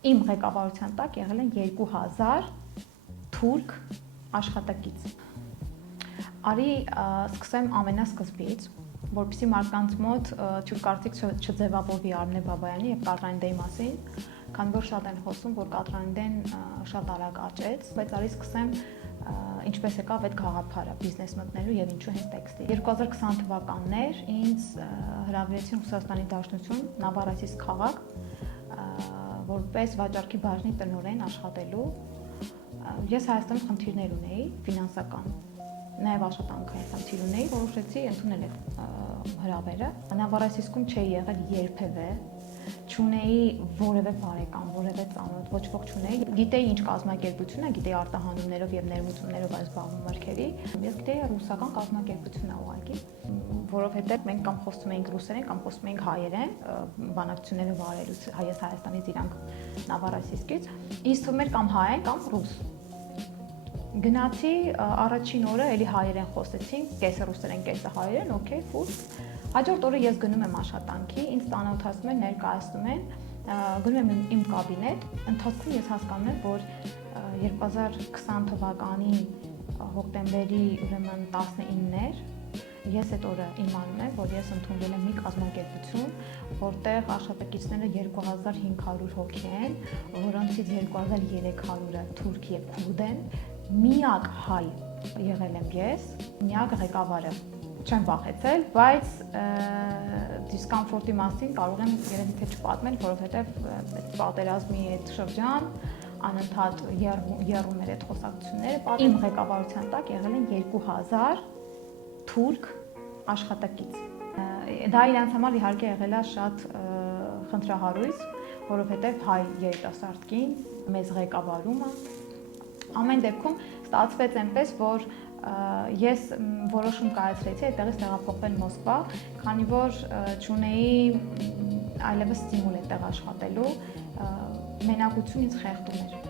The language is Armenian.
Իմ ղեկավարության տակ եղել են 2000 թուրք աշխատակից։ Արի սկսեմ ամենասկզբից, որպեսզի մարդկանց մոտ թյուրքարծիք չձևավորվի Արմինե Բաբայանի եւ Կատրանդեի մասին, քանի որ շատ են խոսում, որ Կատրանդեն շատ արագ աճեց, բայց արի սկսեմ ինչպես եկավ այդ գաղափարը բիզնես մտնելու եւ ինչու հենց տեքստիլ։ 2020 թվականներ ինձ հրավիրեցին Ռուսաստանի Դաշնություն, Նավարասիս քաղաք, որպես վաճառքի բաժնի տնօրեն աշխատելու։ Ես Հայաստանում խնդիրներ ունեի ֆինանսական, նաև աշխատանքային խնդիր ունեի, որոշեցի ընդունել այդ հրավերը։ Նավարասիսկում չէի եղել երբևէ, չունեի որևէ բարեկամ, որևէ ծանոթ, ոչ ոք չունեի։ Գիտեի ինչ կազմակերպություն է, գիտեի արտահանումներով եւ ներմուծումներով այս զբաղվում մրգերի։ Ես գիտեի ռուսական կազմակերպություն է ուղղակի, որովհետեւ մենք կամ խոսում էինք ռուսերեն, կամ խոսում էինք հայերեն, բանակցությունները վարելուց ես Հայաստանից իրանք Նավարասիսկից։ Ինձ թվում էր կամ հայ են, կամ ռուս։ Գնացի առաջին օրը էլի հայերեն խոսեցինք, կեսը ռուսերեն, կեսը հայերեն, օքեյ, ֆուլ։ Հաջորդ օրը ես գնում եմ աշխատանքի, ինձ ծանոթացնում են, ներկայացնում են, գնում եմ իմ կաբինետ, ընթացքում ես հասկանում եմ, որ 2020 թվականի հոկտեմբերի ուրեմն 19-ներ ես այդ օրը իմանում եմ, որ ես ընդունվել եմ մի կազմակերպություն, որտեղ աշխատակիցները 2500 հոգի են, որոնցից 2300-ը թուրք եւ քուրդ են, միակ հայ եղել եմ ես, միակ ղեկավարը։ Չեմ վախեցել, բայց դիսկոմֆորտի մասին կարող եմ երևի թե չպատմել, որովհետև այդ պատերազմի այդ շրջան անընդհատ եռում էր այդ խոսակցությունները։ Իմ ղեկավարության տակ եղել են 2000 թուրք աշխատակից։ Դա իրանց համար իհարկե եղել է շատ խնդրահարույց, որովհետև հայ երիտասարդ կին, մեծ ղեկավարումը։ Ամեն դեպքում ստացվեց այնպես, որ ես որոշում կայացրեցի այդտեղից տեղափոխվել Մոսկվա, քանի որ չունեի այլևս ստիմուլ այդտեղ աշխատելու, մենակություն ինձ խեղդում էր։